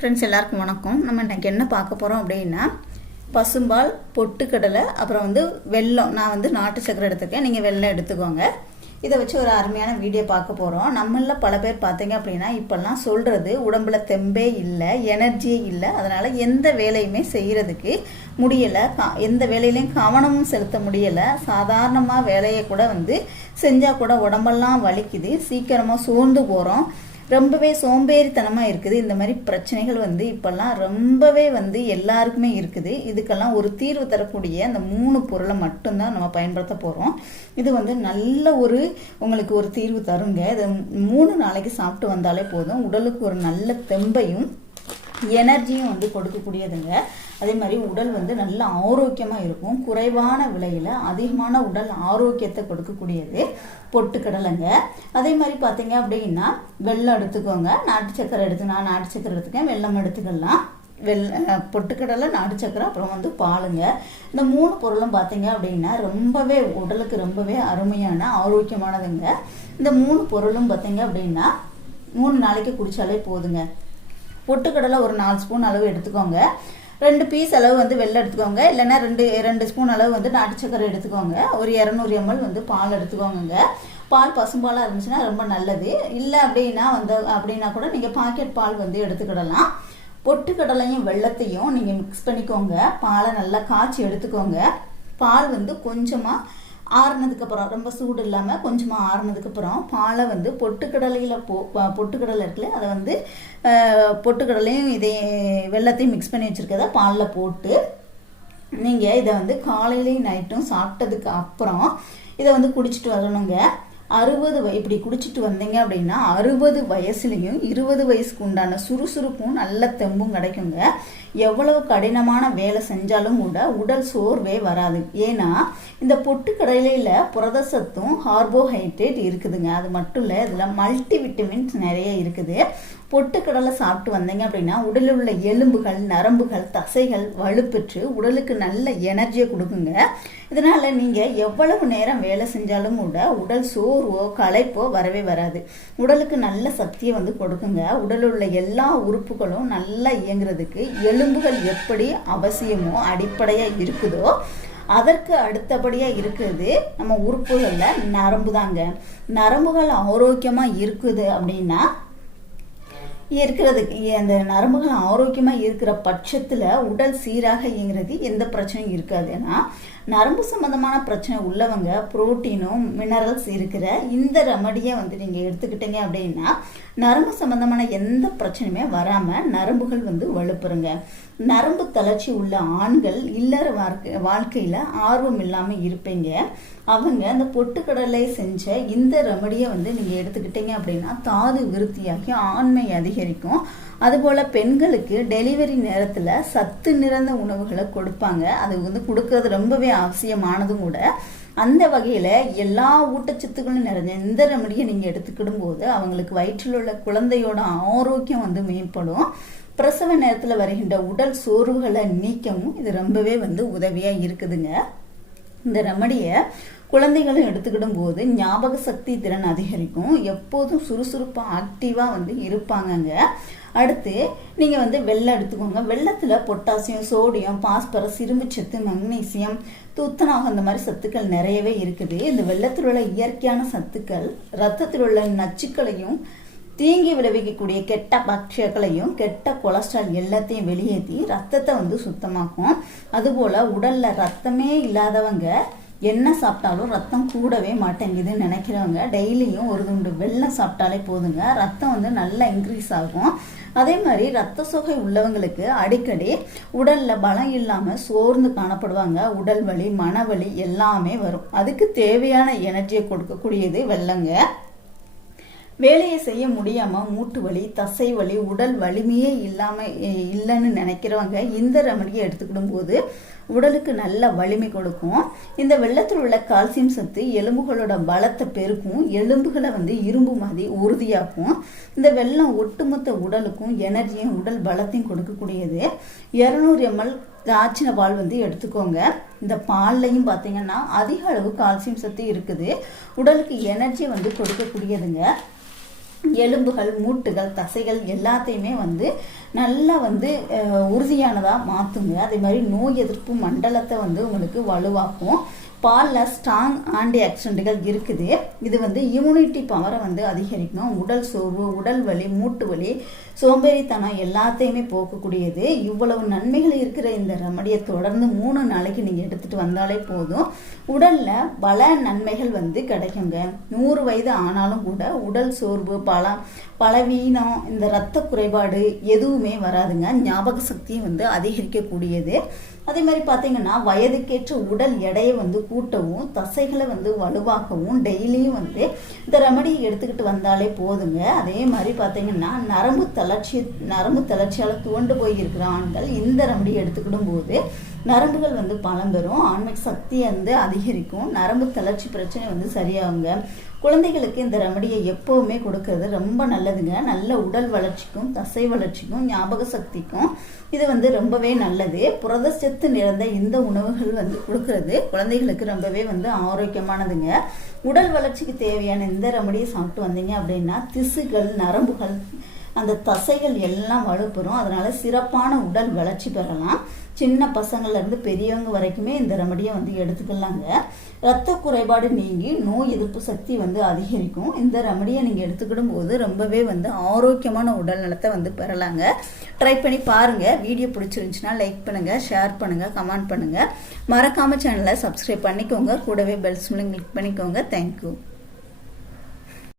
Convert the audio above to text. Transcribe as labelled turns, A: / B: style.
A: Friends எல்லாருக்கும் வணக்கம். நம்ம இன்றைக்கி என்ன பார்க்க போகிறோம் அப்படின்னா பசும்பால் பொட்டுக்கடலை அப்புறம் வந்து வெல்லம். நான் வந்து நாட்டு சக்கரை எடுத்துக்கேன் நீங்கள் வெல்லம் எடுத்துக்கோங்க. இதை வச்சு ஒரு அருமையான வீடியோ பார்க்க போகிறோம் நம்மள பல பேர் பார்த்தீங்க அப்படின்னா இப்போல்லாம் சொல்கிறது உடம்புல தெம்பே இல்லை எனர்ஜியே இல்லை. அதனால் எந்த வேலையுமே செய்கிறதுக்கு முடியலை. கா எந்த வேலையிலையும் கவனமும் செலுத்த முடியலை. சாதாரணமாக வேலையை கூட வந்து செஞ்சால் கூட உடம்பெல்லாம் வலிக்குது. சீக்கிரமாக சோர்ந்து போகிறோம் ரொம்பவே சோம்பேறித்தனமாக இருக்குது. இந்த மாதிரி பிரச்சனைகள் வந்து இப்போல்லாம் ரொம்பவே வந்து எல்லாருக்குமே இருக்குது. இதுக்கெல்லாம் ஒரு தீர்வு தரக்கூடிய அந்த மூணு பொருளை மட்டும்தான் நம்ம பயன்படுத்த போகிறோம் இது வந்து நல்ல ஒரு உங்களுக்கு ஒரு தீர்வு தருங்க. இதை மூணு நாளைக்கு சாப்பிட்டு வந்தாலே போதும். உடலுக்கு ஒரு நல்ல தெம்பையும் எனர்ஜியும் வந்து கொடுக்கக்கூடியதுங்க. அதே மாதிரி உடல் வந்து நல்ல ஆரோக்கியமாக இருக்கும். குறைவான விலையில் அதிகமான உடல் ஆரோக்கியத்தை கொடுக்கக்கூடியது பொட்டுக்கடலைங்க. அதே மாதிரி பார்த்தீங்க அப்படின்னா வெள்ளம் எடுத்துக்கோங்க. நாட்டு சக்கரை எடுத்துக்கலாம் நாட்டு சக்கரை எடுத்துக்கேன். வெள்ளம் எடுத்துக்கலாம். வெள் பொட்டுக்கடலை நாட்டு சக்கரை அப்புறம் வந்து பாலுங்க. இந்த மூணு பொருளும் பார்த்தீங்க அப்படின்னா ரொம்பவே உடலுக்கு ரொம்பவே அருமையான ஆரோக்கியமானதுங்க. இந்த மூணு பொருளும் பார்த்தீங்க அப்படின்னா மூணு நாளைக்கு குடித்தாலே போதுங்க. பொட்டுக்கடலை ஒரு நாலு ஸ்பூன் அளவு எடுத்துக்கோங்க. ரெண்டு பீஸ் அளவு வந்து வெள்ளை எடுத்துக்கோங்க. இல்லைன்னா ரெண்டு ரெண்டு ஸ்பூன் அளவு வந்து நாட்டு சக்கரை எடுத்துக்கோங்க. ஒரு இரநூறு எம்எல் வந்து பால் எடுத்துக்கோங்க பால் பசும்பாலாக இருந்துச்சுன்னா ரொம்ப நல்லது. இல்லை அப்படின்னா வந்து அப்படின்னா கூட நீங்கள் பாக்கெட் பால் வந்து எடுத்துக்கிடலாம். பொட்டுக்கடலையும் வெள்ளத்தையும் நீங்கள் மிக்ஸ் பண்ணிக்கோங்க. பாலை நல்லா காய்ச்சி எடுத்துக்கோங்க. பால் வந்து கொஞ்சமாக ஆறுனதுக்கப்புறம் ரொம்ப சூடு இல்லாமல் கொஞ்சமாக ஆறுனதுக்கப்புறம் பாலை வந்து பொட்டுக்கடலையில் போ பொட்டுக்கடலை இருக்குல்ல அதை வந்து பொட்டுக்கடலையும் இதே வெள்ளத்தையும் மிக்ஸ் பண்ணி வச்சுருக்கத பாலில் போட்டு நீங்கள் இதை வந்து காலையிலையும் நைட்டும் சாப்பிட்டதுக்கு அப்புறம் இதை வந்து குடிச்சிட்டு வரணுங்க. அறுபது வய இப்படி குடிச்சிட்டு வந்தீங்க அப்படின்னா அறுபது வயசுலேயும் இருபது வயசுக்கு உண்டான சுறுசுறுப்பும் நல்ல தெம்பும் கிடைக்குங்க. எவ்வளவு கடினமான வேலை செஞ்சாலும் கூட உடல் சோர்வே வராது. ஏன்னா இந்த பொட்டுக்கடலையில் புரதசத்தும் கார்போஹைட்ரேட் இருக்குதுங்க. அது மட்டும் இல்லை இதில் மல்டி விட்டமின்ஸ் நிறைய இருக்குது. பொட்டுக்கடலை சாப்பிட்டு வந்தீங்க அப்படின்னா உடலில் உள்ள எலும்புகள் நரம்புகள் தசைகள் வலுப்பெற்று உடலுக்கு நல்ல எனர்ஜியை கொடுக்குங்க. இதனால் நீங்கள் எவ்வளவு நேரம் வேலை செஞ்சாலும் கூட உடல் சோர்வோ களைப்போ வரவே வராது. உடலுக்கு நல்ல சக்தியை வந்து கொடுக்குங்க. உடலில் உள்ள எல்லா உறுப்புகளும் நல்லா இயங்குறதுக்கு எலும்புகள் எப்படி அவசியமோ அடிப்படையாக இருக்குதோ அதற்கு அடுத்தபடியாக இருக்குது நம்ம உறுப்புகளில் நரம்பு தாங்க. நரம்புகள் ஆரோக்கியமாக இருக்குது அப்படின்னா இருக்கிறதுக்கு அந்த நரம்புகள் ஆரோக்கியமாக இருக்கிற பட்சத்தில் உடல் சீராக இயங்குறது எந்த பிரச்சனையும் இருக்காது. ஏன்னா நரம்பு சம்மந்தமான பிரச்சனை உள்ளவங்க புரோட்டீனும் மினரல்ஸ் இருக்கிற இந்த ரெமடியை வந்து நீங்கள் எடுத்துக்கிட்டீங்க அப்படின்னா நரம்பு சம்மந்தமான எந்த பிரச்சனையுமே வராமல் நரம்புகள் வந்து வலுப்புறுங்க. நரம்பு தளர்ச்சி உள்ள ஆண்கள் இல்லற வாழ்க்கை வாழ்க்கையில் ஆர்வம் இல்லாமல் இருப்பீங்க. அவங்க அந்த பொட்டுக்கடலை செஞ்ச இந்த ரெமடியை வந்து நீங்கள் எடுத்துக்கிட்டீங்க அப்படின்னா தாது விருத்தியாகி ஆண்மை அதிகரிக்கும். அதுபோல் பெண்களுக்கு டெலிவரி நேரத்தில் சத்து நிறந்த உணவுகளை கொடுப்பாங்க. அது வந்து கொடுக்கறது ரொம்பவே அவசியமானதும் கூட. அந்த வகையில் எல்லா ஊட்டச்சத்துக்களும் நிறைஞ்ச எந்த ரெமடியை நீங்கள் எடுத்துக்கிடும் போது அவங்களுக்கு வயிற்றில் உள்ள குழந்தையோட ஆரோக்கியம் வந்து மேம்படும். பிரசவ நேரத்தில் வருகின்ற உடல் சோர்வுகளை நீக்கவும் இது ரொம்பவே வந்து உதவியாக இருக்குதுங்க. இந்த ரெமடியை குழந்தைகளும் எடுத்துக்கிடும் போது ஞாபக சக்தி திறன் அதிகரிக்கும். எப்போதும் சுறுசுறுப்பாக ஆக்டிவாக வந்து இருப்பாங்கங்க. அடுத்து நீங்கள் வந்து வெள்ளம் எடுத்துக்கோங்க. வெள்ளத்தில் பொட்டாசியம் சோடியம் பாஸ்பரஸ் இரும்பு சத்து மக்னீசியம் துத்தநாகம் இந்த மாதிரி சத்துக்கள் நிறையவே இருக்குது. இந்த வெள்ளத்தில் உள்ள இயற்கையான சத்துக்கள் ரத்தத்தில் உள்ள நச்சுக்களையும் தீங்கி விளைவிக்கக்கூடிய கெட்ட பாக்டீரியாக்களையும் கெட்ட கொலஸ்ட்ரால் எல்லாத்தையும் வெளியேற்றி ரத்தத்தை வந்து சுத்தமாக்கும். அதுபோல் உடலில் ரத்தமே இல்லாதவங்க என்ன சாப்பிட்டாலும் ரத்தம் கூடவே மாட்டேங்குதுன்னு நினைக்கிறவங்க டெய்லியும் ஒரு துண்டு வெள்ளம் சாப்பிட்டாலே போதுங்க. ரத்தம் வந்து நல்லா இன்க்ரீஸ் ஆகும். அதே மாதிரி ரத்த சோகை உள்ளவங்களுக்கு அடிக்கடி உடலில் பலம் இல்லாமல் சோர்ந்து காணப்படுவாங்க. உடல் வலி மனவலி எல்லாமே வரும். அதுக்கு தேவையான எனர்ஜியை கொடுக்கக்கூடியது வெள்ளங்க வேலையை செய்ய முடியாமல் மூட்டு வலி தசை வலி உடல் வலிமையே இல்லாமல் இல்லைன்னு நினைக்கிறவங்க இந்த ரெமடியை எடுத்துக்கிடும் போது உடலுக்கு நல்ல வலிமை கொடுக்கும். இந்த வெள்ளத்தில் உள்ள கால்சியம் சத்து எலும்புகளோட பலத்தை பெருக்கும். எலும்புகளை வந்து இரும்பு மாதிரி உறுதியாக்கும். இந்த வெள்ளம் ஒட்டுமொத்த உடலுக்கும் எனர்ஜியும் உடல் பலத்தையும் கொடுக்கக்கூடியது. இரநூறு எம்எல் காய்ச்சின பால் வந்து எடுத்துக்கோங்க. இந்த பால்லையும் பார்த்தீங்கன்னா அதிக அளவு கால்சியம் சத்து இருக்குது. உடலுக்கு எனர்ஜி வந்து கொடுக்கக்கூடியதுங்க. எலும்புகள் மூட்டுகள் தசைகள் எல்லாத்தையுமே வந்து நல்லா வந்து உறுதியானதாக மாற்றுங்க அதே மாதிரி நோய் எதிர்ப்பு மண்டலத்தை வந்து உங்களுக்கு வலுவாக்கும். பாலில் ஸ்ட்ராங் ஆன்டி ஆக்சிடென்ட்கள் இருக்குது. இது வந்து இம்யூனிட்டி பவரை வந்து அதிகரிக்கும் உடல் சோர்வு உடல் வலி மூட்டு வலி சோம்பேறித்தனம் எல்லாத்தையுமே போக்கக்கூடியது. இவ்வளவு நன்மைகள் இருக்கிற இந்த ரெமடியை தொடர்ந்து மூணு நாளைக்கு நீங்கள் எடுத்துகிட்டு வந்தாலே போதும். உடலில் பல நன்மைகள் வந்து கிடைக்குங்க. நூறு வயது ஆனாலும் கூட உடல் சோர்வு பல பலவீனம் இந்த இரத்த குறைபாடு எதுவுமே வராதுங்க. ஞாபக சக்தியும் வந்து அதிகரிக்கக்கூடியது. அதே மாதிரி பார்த்தீங்கன்னா வயதுக்கேற்ற உடல் எடையை வந்து கூட்டவும் தசைகளை வந்து வலுவாக்கவும் டெய்லியும் வந்து இந்த ரெமடியை எடுத்துக்கிட்டு வந்தாலே போதுங்க. அதே மாதிரி பார்த்தீங்கன்னா நரம்பு தளர்ச்சி நரம்பு தளர்ச்சியால் துவண்டு போயிருக்கிற ஆண்கள் இந்த ரெமடியை எடுத்துக்கிடும் போது நரம்புகள் வந்து பலம் பெறும் ஆன்மீக சக்தி வந்து அதிகரிக்கும். நரம்பு தளர்ச்சி பிரச்சனை வந்து சரியாகுங்க. குழந்தைகளுக்கு இந்த ரெமடியை எப்போவுமே கொடுக்கறது ரொம்ப நல்லதுங்க. நல்ல உடல் வளர்ச்சிக்கும் தசை வளர்ச்சிக்கும் ஞாபக சக்திக்கும் இது வந்து ரொம்பவே நல்லது. புரதச்சத்து நிறைந்த இந்த உணவுகள் வந்து கொடுக்கறது குழந்தைகளுக்கு ரொம்பவே வந்து ஆரோக்கியமானதுங்க. உடல் வளர்ச்சிக்கு தேவையான இந்த ரெமடியை சாப்பிட்டு வந்தீங்க அப்படின்னா திசுகள் நரம்புகள் அந்த தசைகள் எல்லாம் வலுப்பெறும். அதனால சிறப்பான உடல் வளர்ச்சி பெறலாம். சின்ன பசங்கள்லேருந்து பெரியவங்க வரைக்குமே இந்த ரெமடியை வந்து எடுத்துக்கலாங்க. ரத்த குறைபாடு நீங்கி நோய் எதிர்ப்பு சக்தி வந்து அதிகரிக்கும். இந்த ரெமடியை நீங்கள் எடுத்துக்கிடும் போது ரொம்பவே வந்து ஆரோக்கியமான உடல் நலத்தை வந்து பெறலாங்க. ட்ரை பண்ணி பாருங்கள் வீடியோ பிடிச்சிருந்துச்சுன்னா லைக் பண்ணுங்கள் ஷேர் பண்ணுங்கள் கமெண்ட் பண்ணுங்கள் மறக்காம சேனலை சப்ஸ்கிரைப் பண்ணிக்கோங்க. கூடவே பெல் சிம்லையும் கிளிக் பண்ணிக்கோங்க. Thank you